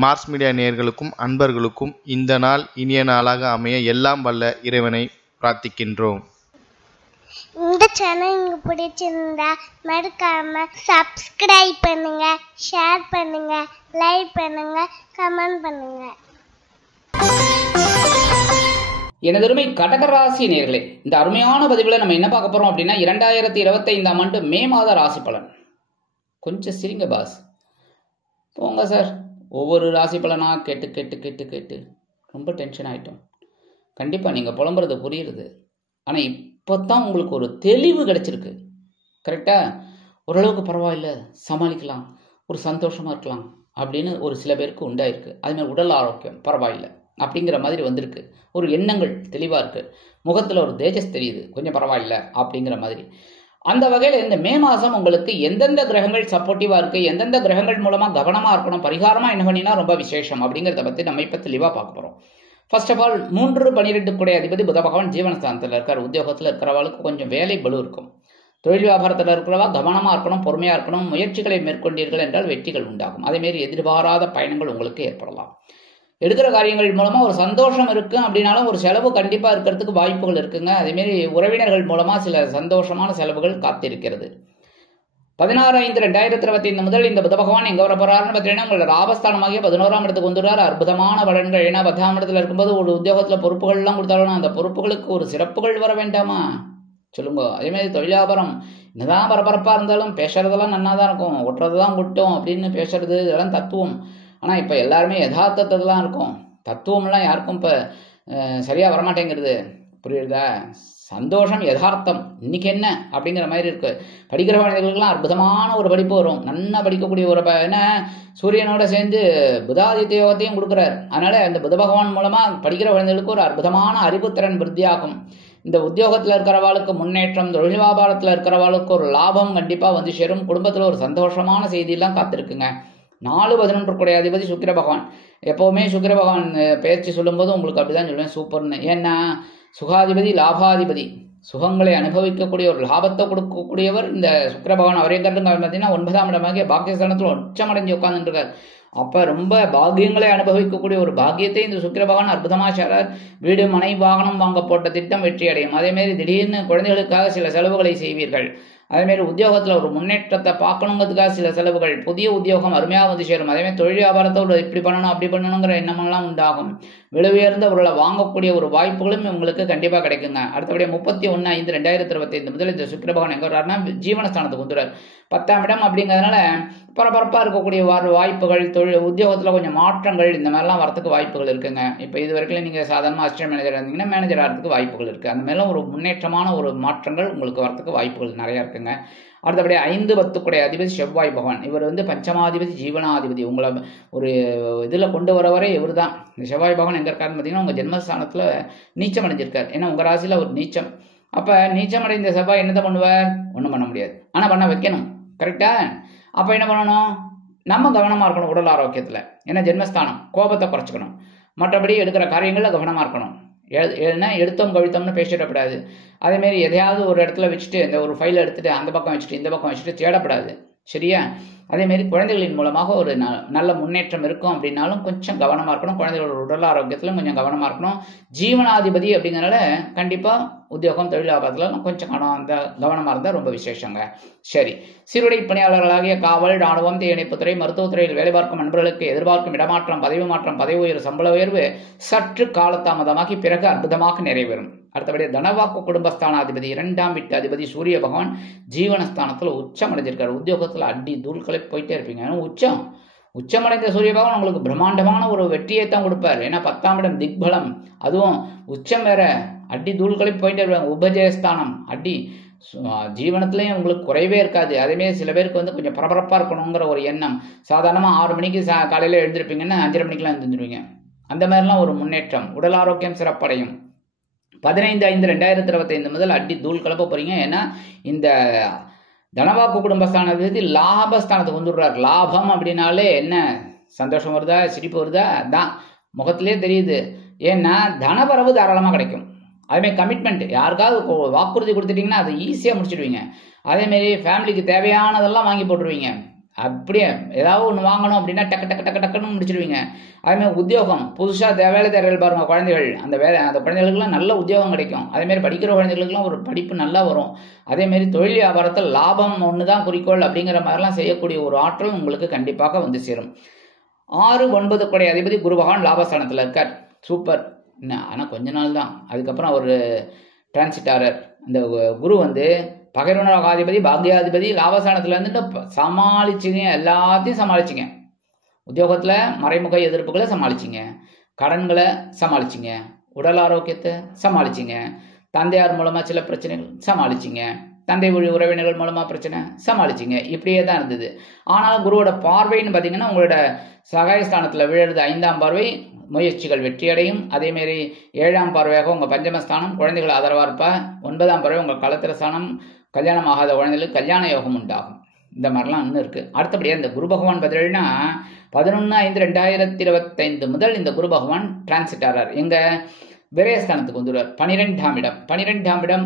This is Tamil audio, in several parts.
மார்ஸ் மீடியா நேயர்களுக்கும் அன்பர்களுக்கும் இந்த நாள் இனிய நாளாக அமைய எல்லாம் வல்ல இறைவனை பிரார்த்திக்கின்றோம். இந்த சேனல் உங்களுக்கு பிடிச்சிருந்தா மறக்காம சப்ஸ்கிரைப் பண்ணுங்க, ஷேர் பண்ணுங்க, லைக் பண்ணுங்க, கமெண்ட் பண்ணுங்க. எனதருமை கடகராசி நேயர்களே, இந்த அருமையான பதிவில் நம்ம என்ன பார்க்க போறோம் அப்படின்னா 2025ஆம் ஆண்டு மே மாத ராசி பலன். கொஞ்சம் சிரிங்க பாஸ், போங்க சார். ஒவ்வொரு ராசி பலனாக கேட்டு கேட்டு கேட்டு கேட்டு ரொம்ப டென்ஷன் ஆகிட்டோம். கண்டிப்பாக நீங்கள் புலம்புறது புரியுறது. ஆனால் இப்போ தான் உங்களுக்கு ஒரு தெளிவு கிடைச்சிருக்கு. கரெக்டாக ஓரளவுக்கு பரவாயில்ல, சமாளிக்கலாம், ஒரு சந்தோஷமாக இருக்கலாம் அப்படின்னு ஒரு சில பேருக்கு உண்டாயிருக்கு. அதுமாதிரி உடல் ஆரோக்கியம் பரவாயில்லை அப்படிங்கிற மாதிரி வந்திருக்கு. ஒரு எண்ணங்கள் தெளிவாக இருக்குது, முகத்தில் ஒரு தேஜஸ் தெரியுது, கொஞ்சம் பரவாயில்ல அப்படிங்கிற மாதிரி. அந்த வகையில் இந்த மே மாதம் உங்களுக்கு எந்தெந்த கிரகங்கள் சப்போர்ட்டிவாக இருக்குது, எந்தெந்த கிரகங்கள் மூலமாக கவனமாக இருக்கணும், பரிகாரமாக என்ன பண்ணினா ரொம்ப விசேஷம் அப்படிங்கிறத பற்றி நம்ம இப்போ தெளிவாக பார்க்க போகிறோம். ஃபர்ஸ்ட் ஆஃப் ஆல் 3-12 கூடிய அதிபதி புத பகவான் ஜீவனஸ்தானத்தில் இருக்கார். உத்தியோகத்தில் இருக்கிறவளுக்கு கொஞ்சம் வேலை பளு இருக்கும். தொழில் வியாபாரத்தில் இருக்கிறவா கவனமாக இருக்கணும், பொறுமையாக இருக்கணும். முயற்சிகளை மேற்கொண்டீர்கள் என்றால் வெற்றிகள் உண்டாகும். அதேமாரி எதிர்பாராத பயணங்கள் உங்களுக்கு ஏற்படலாம். எடுக்கிற காரியங்கள் மூலமாக ஒரு சந்தோஷம் இருக்குது அப்படின்னாலும் ஒரு செலவு கண்டிப்பாக இருக்கிறதுக்கு வாய்ப்புகள் இருக்குங்க. அதேமாரி உறவினர்கள் மூலமாக சில சந்தோஷமான செலவுகள் காத்திருக்கிறது. 16/5/2025 முதல் இந்த புத பகவான் எங்கே வர போறாருன்னு பார்த்தீங்கன்னா உங்களோட லாபஸ்தானமாகிய 11ஆம் இடத்துக்கு வந்துடுறாரு. அற்புதமான பலன்கள். ஏன்னா 10ஆம் இடத்துல இருக்கும்போது ஒரு உத்தியோகத்தில் பொறுப்புகள்லாம் கொடுத்தாலும் அந்த பொறுப்புகளுக்கு ஒரு சிறப்புகள் வர வேண்டாமா சொல்லுங்க. அதேமாதிரி தொழில் வியாபாரம் என்னதான் பரபரப்பாக இருந்தாலும் பேசுறதெல்லாம் நன்னா தான் இருக்கும். ஒட்டுறது தான் குட்டும் அப்படின்னு பேசுறது இதெல்லாம் தத்துவம். ஆனால் இப்போ எல்லாருமே யதார்த்தத்தில் தான் இருக்கும். தத்துவம்லாம் யாருக்கும் இப்போ சரியாக வரமாட்டேங்கிறது. புரியுறதா? சந்தோஷம் யதார்த்தம் இன்னைக்கு என்ன அப்படிங்கிற மாதிரி இருக்கு. படிக்கிற குழந்தைகளுக்கெல்லாம் அற்புதமான ஒரு படிப்பு வரும். நல்லா படிக்கக்கூடிய ஒரு ஏன்னா சூரியனோட சேர்ந்து புதாதித்ய யோகத்தையும் கொடுக்குறாரு. அதனால அந்த புத பகவான் மூலமாக படிக்கிற குழந்தைகளுக்கு ஒரு அற்புதமான அறிவுத்திறன் விருத்தியாகும். இந்த உத்தியோகத்தில் இருக்கிறவாளுக்கு முன்னேற்றம், தொழில் வியாபாரத்தில் இருக்கிறவாளுக்கு ஒரு லாபம் கண்டிப்பாக வந்து சேரும். குடும்பத்தில் ஒரு சந்தோஷமான செய்தியெல்லாம் காத்திருக்குங்க. 4-11 கூடிய அதிபதி சுக்கிர பகவான். எப்போவுமே சுக்கிர பகவான் பயிற்சி சொல்லும்போது உங்களுக்கு அப்படிதான் சொல்லுவேன், சூப்பர்னு. ஏன்னா சுகாதிபதி லாபாதிபதி, சுகங்களை அனுபவிக்கக்கூடிய ஒரு லாபத்தை கொடுக்கக்கூடியவர் இந்த சுக்கிர பகவான். அவரே கருங்க பார்த்தீங்கன்னா 9ஆம் இடமாகிய பாக்கியஸ்தானத்தில் உச்சமடைஞ்சு உட்காந்துருக்கார். அப்போ ரொம்ப பாக்கியங்களை அனுபவிக்கக்கூடிய ஒரு பாக்கியத்தை இந்த சுக்கிர பகவான் அற்புதமாக செய்கிறார். வீடு மனை வாகனம் வாங்க போட்ட திட்டம் வெற்றி அடையும். அதேமாரி திடீர்னு குழந்தைகளுக்காக சில செலவுகளை செய்வீர்கள். அதேமாரி உத்தியோகத்தில் ஒரு முன்னேற்றத்தை பார்க்கணுங்கிறதுக்காக சில செலவுகள். புதிய உத்தியோகம் அருமையாக வந்து சேரும். அதேமாதிரி தொழில் வியாபாரத்தோடு இப்படி பண்ணணும் அப்படி பண்ணணுங்கிற எண்ணமெல்லாம் உண்டாகும். விலையுயர்ந்த பொருளை வாங்கக்கூடிய ஒரு வாய்ப்புகளும் உங்களுக்கு கண்டிப்பாக கிடைக்குங்க. அடுத்தபடியாக 31/5/2025 முதல் இந்த சுக்கிர பகவான் எங்கே வர்றாருன்னா ஜீவனஸ்தானத்துக்கு வந்துடுறார். 10ஆம் இடம் அப்படிங்கிறதுனால பரபரப்பாக இருக்கக்கூடிய வாய்ப்புகள், தொழில் உத்தியோகத்தில் கொஞ்சம் மாற்றங்கள் இந்த மாதிரிலாம் வரத்துக்கு வாய்ப்புகள் இருக்குங்க. இப்போ இது வரைக்கும் நீங்கள் சாதாரணமாக அசிஸ்டன்ட் மேனேஜர் இருந்தீங்கன்னா மேனேஜர் ஆகிறதுக்கு வாய்ப்புகள் இருக்குது. அந்த மாதிரிலாம் ஒரு முன்னேற்றமான ஒரு மாற்றங்கள் உங்களுக்கு வரத்துக்கு வாய்ப்புகள் நிறையா இருக்குங்க. அடுத்தபடியாக 5-10 கூடிய அதிபதி செவ்வாய் பகவான். இவர் வந்து பஞ்சமாதிபதி ஜீவனாதிபதி. உங்களை ஒரு இதில் கொண்டு வர வரை இவர் தான். இந்த செவ்வாய் பகவான் எங்கே இருக்காருன்னு பார்த்தீங்கன்னா உங்கள் ஜென்மஸ்தானத்தில் நீச்சம் அடைஞ்சிருக்கார். ஏன்னா உங்கள் ராசியில் ஒரு நீச்சம். அப்போ நீச்சம் அடைந்த செவ்வாய் என்னத்தை பண்ணுவார்? ஒன்றும் பண்ண முடியாது, ஆனால் பண்ண வைக்கணும். கரெக்டாக? அப்போ என்ன பண்ணணும்? நம்ம கவனமாக இருக்கணும் உடல் ஆரோக்கியத்தில். ஏன்னா ஜென்மஸ்தானம், கோபத்தை குறைச்சிக்கணும். மற்றபடி எடுக்கிற காரியங்களில் கவனமாக இருக்கணும். ஏன்னா எடுத்தோம் கவிழ்த்தோம்னு பேசிடக்கூடாது. அதேமாரி எதையாவது ஒரு இடத்துல வச்சுட்டு இந்த ஒரு ஃபைலை எடுத்துகிட்டு அந்த பக்கம் வச்சுட்டு இந்த பக்கம் வச்சுட்டு தேடப்படாது. சரியா? அதேமாரி குழந்தைகளின் மூலமாக ஒரு நல்ல முன்னேற்றம் இருக்கும். அப்படின்னாலும் கொஞ்சம் கவனமாக இருக்கணும். குழந்தைகளோட உடல் ஆரோக்கியத்திலும் கொஞ்சம் கவனமாக இருக்கணும். ஜீவனாதிபதி அப்படிங்கிறனால கண்டிப்பாக உத்தியோகம் தொழில் வியாபாரத்தில் கொஞ்சம் கவனமாக இருந்தால் ரொம்ப விசேஷங்க. சரி, சீருடை பணியாளர்களாகிய காவல், ராணுவம், தீயணைப்புத்துறை, மருத்துவத்துறையில் வேலை பார்க்கும் நண்பர்களுக்கு எதிர்பார்க்கும் இடமாற்றம், பதவி மாற்றம், பதவி உயர்வு, சம்பள உயர்வு சற்று காலதாமதமாகி பிறகு அற்புதமாக நிறைவேறும். அடுத்தபடி தனவாக்கு குடும்பஸ்தானாதிபதி 2ஆம் வீட்டு அதிபதி சூரிய பகவான் ஜீவனஸ்தானத்தில் உச்சம் அடைஞ்சிருக்காரு. உத்தியோகத்தில் அடி தூள்களை போயிட்டே இருப்பீங்க. உச்சமடைந்த சூரிய பகவான் உங்களுக்கு பிரம்மாண்டமான ஒரு வெற்றியை தான் கொடுப்பார். ஏன்னா 10ஆம் இடம் திக்பலம், அதுவும் உச்சம் வேற, அடி தூள்களை போயிட்டே இருப்பாங்க. உபஜயஸ்தானம் அடி ஜீவனத்துலேயும் உங்களுக்கு குறைவே இருக்காது. அதேமாரி சில பேருக்கு வந்து கொஞ்சம் பரபரப்பாக இருக்கணுங்கிற ஒரு எண்ணம். சாதாரணமாக 6 மணிக்கு காலையில் எழுந்திருப்பீங்கன்னா 5:30 மணிக்கெலாம் எழுந்துருவீங்க. அந்த மாதிரிலாம் ஒரு முன்னேற்றம். உடல் ஆரோக்கியம் சிறப்படையும். 15/5/2025 முதல் அடி தூள் கலப்ப போறீங்க. ஏன்னா இந்த தனவாக்கு குடும்பஸ்தானத்து லாபஸ்தானத்துக்கு வந்துடுறார். லாபம் அப்படின்னாலே என்ன சந்தோஷம் வருதா, சிரிப்பு வருதா? அதான் முகத்திலே தெரியுது. ஏன்னா தனவரவு தாராளமாக கிடைக்கும். அதேமாதிரி கமிட்மெண்ட், யாருக்காவது வாக்குறுதி கொடுத்துட்டீங்கன்னா அதை ஈஸியாக முடிச்சிடுவீங்க. அதேமாரி ஃபேமிலிக்கு தேவையானதெல்லாம் வாங்கி போட்டுருவீங்க. அப்படியே ஏதாவது ஒன்று வாங்கணும் அப்படின்னா டக்கு டக்கு டக்கு டக்குன்னு முடிச்சிடுவீங்க. அதேமாதிரி உத்தியோகம் புதுசாக வேலை தேடுகள் பாருங்கள் குழந்தைகள், அந்த குழந்தைகளுக்குலாம் நல்ல உத்தியோகம் கிடைக்கும். அதேமாரி படிக்கிற குழந்தைகளுக்குலாம் ஒரு படிப்பு நல்லா வரும். அதேமாரி தொழில் வியாபாரத்தில் லாபம் ஒன்று தான் குறிக்கோள் அப்படிங்கிற மாதிரிலாம் செய்யக்கூடிய ஒரு ஆற்றல் உங்களுக்கு கண்டிப்பாக வந்து சேரும். 6, 9 குடை அதிபதி குரு பகவான் லாபஸ்தானத்தில் இருக்கார். சூப்பர். ஆனால் கொஞ்ச நாள் தான், அதுக்கப்புறம் அவர் டிரான்சிட்டாரர். அந்த குரு வந்து பகைவனாதிபதி பாக்யாதிபதி லாபஸ்தானத்தில் இருந்துட்டு சமாளிச்சிங்க, எல்லாத்தையும் சமாளிச்சிங்க. உத்தியோகத்தில் மறைமுக எதிர்ப்புகளை சமாளிச்சிங்க, கடன்களை சமாளிச்சிங்க, உடல் ஆரோக்கியத்தை சமாளிச்சிங்க, தந்தையார் மூலமாக சில பிரச்சனைகள் சமாளிச்சிங்க, தந்தை வழி உறவினர்கள் மூலமாக பிரச்சனை சமாளிச்சிங்க. இப்படியே தான் இருந்தது. ஆனால் குருவோட பார்வைன்னு பார்த்தீங்கன்னா உங்களோட சகாயஸ்தானத்தில் விழுறது 5ஆம் பார்வை, முயற்சிகள் வெற்றியடையும். அதேமாரி 7ஆம் பார்வையாக உங்கள் பஞ்சமஸ்தானம், குழந்தைகள் ஆதரவாக இருப்பா. 9ஆம் பார்வை உங்கள் களத்திரஸ்தானம், கல்யாணம் ஆகாத குழந்தைகளுக்கு கல்யாண யோகம் உண்டாகும். இந்த மாதிரிலாம் இன்னும் இருக்குது. அடுத்தபடியாக இந்த குரு பகவான் பார்த்தீங்கன்னா 11/5/2025 முதல் இந்த குரு பகவான் டிரான்சிட் ஆகிறார். எங்கள் விரயஸ்தானத்துக்கு வந்துடுவார். 12ஆம் இடம். 12ஆம் இடம்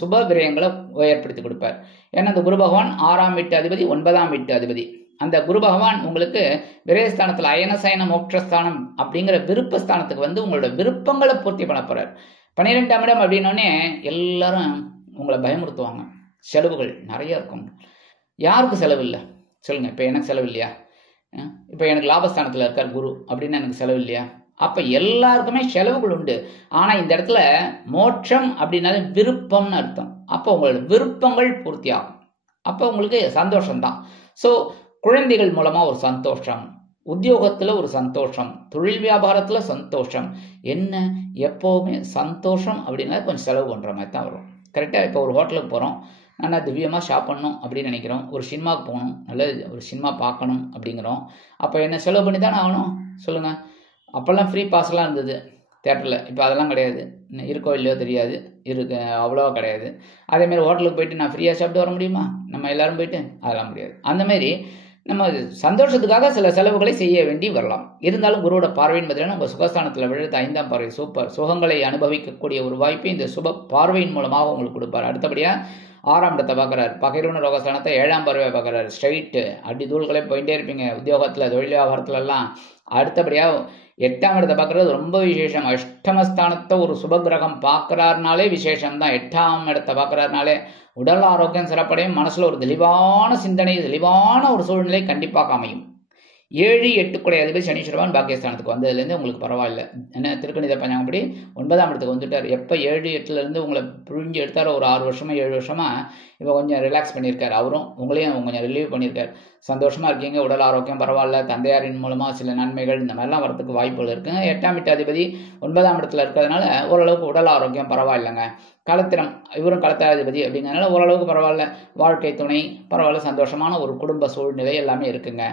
சுப விரயங்களை ஏற்படுத்தி கொடுப்பார். ஏன்னா அந்த குரு பகவான் 6ஆம் வீட்டு அதிபதி, 9ஆம் வீட்டு அதிபதி. அந்த குரு பகவான் உங்களுக்கு விரயஸ்தானத்தில் அயனசயன மோட்சஸ்தானம் அப்படிங்கிற விருப்பஸ்தானத்துக்கு வந்து உங்களோட விருப்பங்களை பூர்த்தி பண்ண போகிறார். 12ஆம் இடம் அப்படின்னோடனே எல்லாரும் உங்களை பயமுறுத்துவாங்க. செலவுகள் நிறைய இருக்கும். யாருக்கு செலவு இல்லை சொல்லுங்கள்? இப்போ எனக்கு செலவு இல்லையா? இப்போ எனக்கு லாபஸ்தானத்தில் இருக்கார் குரு அப்படின்னா எனக்கு செலவு இல்லையா? அப்போ எல்லாருக்குமே செலவுகள் உண்டு. ஆனால் இந்த இடத்துல மோட்சம் அப்படின்னாலே விருப்பம்னு அர்த்தம். அப்போ உங்களோட விருப்பங்கள் பூர்த்தி ஆகும். அப்போ உங்களுக்கு சந்தோஷம்தான். ஸோ குழந்தைகள் மூலமாக ஒரு சந்தோஷம், உத்தியோகத்தில் ஒரு சந்தோஷம், தொழில் வியாபாரத்தில் சந்தோஷம். என்ன எப்போவுமே சந்தோஷம் அப்படின்னா கொஞ்சம் செலவு பண்ணுற மாதிரி தான் வரும். கரெக்டாக இப்போ ஒரு ஹோட்டலுக்கு போகிறோம், நல்லா திவ்யமாக ஷாப் பண்ணணும் அப்படின்னு நினைக்கிறோம். ஒரு சினிமாவுக்கு போகணும், நல்ல ஒரு சினிமா பார்க்கணும் அப்படிங்கிறோம். அப்போ என்ன செலவு பண்ணி தானே ஆகணும் சொல்லுங்கள்? அப்போல்லாம் ஃப்ரீ பாஸ்லாம் இருந்தது தேட்டரில். இப்போ அதெல்லாம் கிடையாது. இருக்கோ இல்லையோ தெரியாது, இருக்கு அவ்வளோவா கிடையாது. அதேமாரி ஹோட்டலுக்கு போயிட்டு நான் ஃப்ரீயாக சாப்பிட்டு வர முடியுமா? நம்ம எல்லோரும் போயிட்டு அதெல்லாம் முடியாது. அந்தமாரி நம்ம சந்தோஷத்துக்காக சில செலவுகளை செய்ய வேண்டி வரலாம். இருந்தாலும் குருவோட பார்வைன்னு பார்த்தீங்கன்னா உங்கள் சுகஸ்தானத்தில் விழுது 5ஆம் பார்வை. சூப்பர். சுகங்களை அனுபவிக்கக்கூடிய ஒரு வாய்ப்பை இந்த சுப பார்வையின் மூலமாக உங்களுக்கு கொடுப்பார். அடுத்தபடியாக 6ஆம் இடத்தை பார்க்குறாரு. பகைரூன ரோகஸ்தானத்தை 7ஆம் பார்வையை பார்க்குறாரு. ஸ்ட்ரைட்டு அடி தூள்களே போயிட்டே இருப்பீங்க உத்தியோகத்தில், தொழில் வியாபாரத்துலலாம். அடுத்தபடியாக 8ஆம் இடத்தை பார்க்குறது ரொம்ப விசேஷம். அஷ்டமஸ்தானத்தை ஒரு சுபகிரகம் பார்க்குறாருனாலே விசேஷம்தான். 8ஆம் இடத்தை பார்க்குறாருனாலே உடல் ஆரோக்கியம் சிறப்படையும், மனசில் ஒரு தெளிவான சிந்தனை, தெளிவான ஒரு சூழ்நிலை கண்டிப்பாக அமையும். 7, 8 குடை அதிபதி சனீஸ்வரன் பாக்கியஸ்தானத்துக்கு வந்ததுலேருந்து உங்களுக்கு பரவாயில்ல. என்ன திருக்கணித பஞ்சாங்கப்படி 9ஆம் இடத்துக்கு வந்துட்டார். எப்போ 7, 8லேருந்து உங்களை புரிஞ்சு எடுத்தார். ஒரு 6 வருஷமாக 7 வருஷமாக இப்போ கொஞ்சம் ரிலாக்ஸ் பண்ணியிருக்காரு. அவரும் உங்களையும் கொஞ்சம் ரிலீவ் பண்ணியிருக்கார். சந்தோஷமாக இருக்கீங்க, உடல் ஆரோக்கியம் பரவாயில்ல, தந்தையாரின் மூலமாக சில நன்மைகள் இந்த மாதிரிலாம் வரதுக்கு வாய்ப்புகள் இருக்குங்க. 8ஆம் வீட்டு அதிபதி 9ஆம் இடத்துல இருக்கிறதுனால ஓரளவுக்கு உடல் ஆரோக்கியம் பரவாயில்லைங்க. களத்திரம் இவரும் களத்திராதிபதி அப்படிங்கிறதுனால ஓரளவுக்கு பரவாயில்ல. வாழ்க்கை துணை பரவாயில்ல, சந்தோஷமான ஒரு குடும்ப சூழ்நிலை எல்லாமே இருக்குங்க.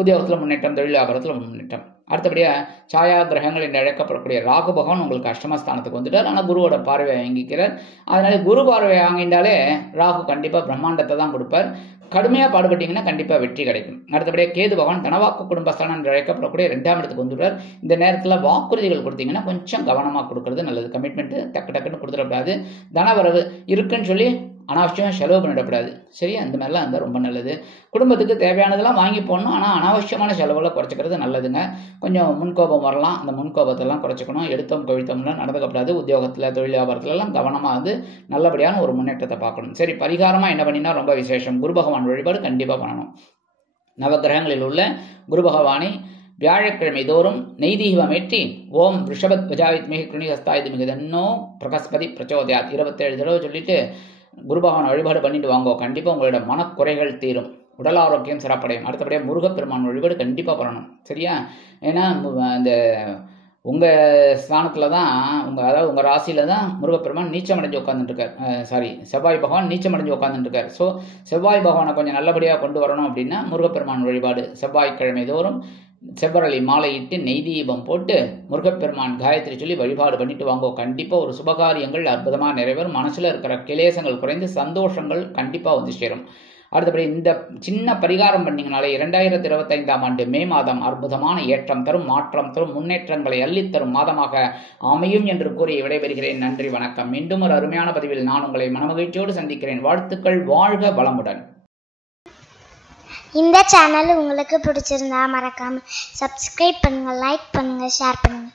உத்தியோகத்தில் முன்னேற்றம், தொழில் வியாபாரத்தில் முன்னேற்றம். அடுத்தபடியாக சாயா கிரகங்கள் என்று அழைக்கப்படக்கூடிய ராகு பகவான் உங்களுக்கு அஷ்டமஸ்தானத்துக்கு வந்துட்டார். ஆனால் குருவோட பார்வையை வாங்கிக்கிறார். அதனால குரு பார்வையை வாங்கிட்டாலே ராகு கண்டிப்பாக பிரம்மாண்டத்தை தான் கொடுப்பார். கடுமையாக பாடுபட்டீங்கன்னா கண்டிப்பாக வெற்றி கிடைக்கும். அடுத்தபடியாக கேது பகவான் தனவாக்கு குடும்பஸ்தானம் என்று அழைக்கப்படக்கூடிய 2ஆம் இடத்துக்கு வந்துடுறார். இந்த நேரத்தில் வாக்குறுதிகள் கொடுத்தீங்கன்னா கொஞ்சம் கவனமாக கொடுக்கறது நல்லது. கமிட்மெண்ட்டு டக்குன்னு கொடுத்துடக்கூடாது. தனவரவு இருக்குன்னு சொல்லி அனாவசியமாக செலவு பண்ணிடக்கூடாது. சரியா? இந்த மாதிரிலாம் இருந்தால் ரொம்ப நல்லது. குடும்பத்துக்கு தேவையானதெல்லாம் வாங்கி போடணும். ஆனால் அனாவசியமான செலவுகளை குறைச்சிக்கிறது நல்லதுங்க. கொஞ்சம் முன்கோபம் வரலாம், அந்த முன்கோபத்தெல்லாம் குறைச்சிக்கணும். எடுத்தோம் கவிழ்த்தோம்லாம் நடந்துக்கப்படாது. உத்தியோகத்தில் தொழில் வியாபாரத்துலலாம் கவனமாக வந்து நல்லபடியான ஒரு முன்னேற்றத்தை பார்க்கணும். சரி, பரிகாரமாக என்ன பண்ணினா ரொம்ப விசேஷம்? குரு பகவான் வழிபாடு கண்டிப்பாக பண்ணணும். நவகிரகங்களில் உள்ள குரு பகவானை வியாழக்கிழமை தோறும் நெய்தீபம் ஏற்றி ஓம் ரிஷபத் விஜாவித் மிக குணிஹஸ்தாயுது மிக தன்னோ பிரகஸ்பதி பிரச்சோதயாத் 27 தடவை சொல்லிட்டு குரு பகவான் வழிபாடு பண்ணிட்டு வாங்கோ. கண்டிப்பாக உங்களோட மனக்குறைகள் தீரும், உடல் ஆரோக்கியம் சிறப்படையும். அடுத்தபடியாக முருகப்பெருமான் வழிபாடு கண்டிப்பாக பண்ணணும். சரியா? ஏன்னா இந்த உங்கள் ஸ்தானத்தில் தான் அதாவது உங்கள் ராசியில் தான் முருகப்பெருமான் நீச்சமடைஞ்சு உட்காந்துட்டுருக்கார். செவ்வாய் பகவான் நீச்சமடைஞ்சு உட்காந்துட்டுருக்கார். ஸோ செவ்வாய் பகவானை கொஞ்சம் நல்லபடியாக கொண்டு வரணும் அப்படின்னா முருகப்பெருமான் வழிபாடு செவ்வாய்க்கிழமை தோறும் செவ்வரளி மாலையிட்டு நெய் தீபம் போட்டு முருகப்பெருமான் காயத்ரி சொல்லி வழிபாடு பண்ணிட்டு வாங்கோ. கண்டிப்பாக ஒரு சுபகாரியங்கள் அற்புதமாக நிறைவேறும். மனசில் இருக்கிற கிளேசங்கள் குறைந்து சந்தோஷங்கள் கண்டிப்பாக வந்து சேரும். அடுத்தபடி இந்த சின்ன பரிகாரம் பண்ணிங்கனாலே 2025ஆம் ஆண்டு மே மாதம் அற்புதமான ஏற்றம் தரும், மாற்றம் தரும், முன்னேற்றங்களை அள்ளித்தரும் மாதமாக அமையும் என்று கூறி விடைபெறுகிறேன். நன்றி, வணக்கம். மீண்டும் ஒரு அருமையான பதிவில் நான் உங்களை மனமகிழ்ச்சியோடு சந்திக்கிறேன். வாழ்த்துக்கள். வாழ்க வளமுடன். இந்த சேனல் உங்களுக்கு பிடிச்சிருந்தா மறக்காம சப்ஸ்கிரைப் பண்ணுங்க, லைக் பண்ணுங்க, ஷேர் பண்ணுங்க.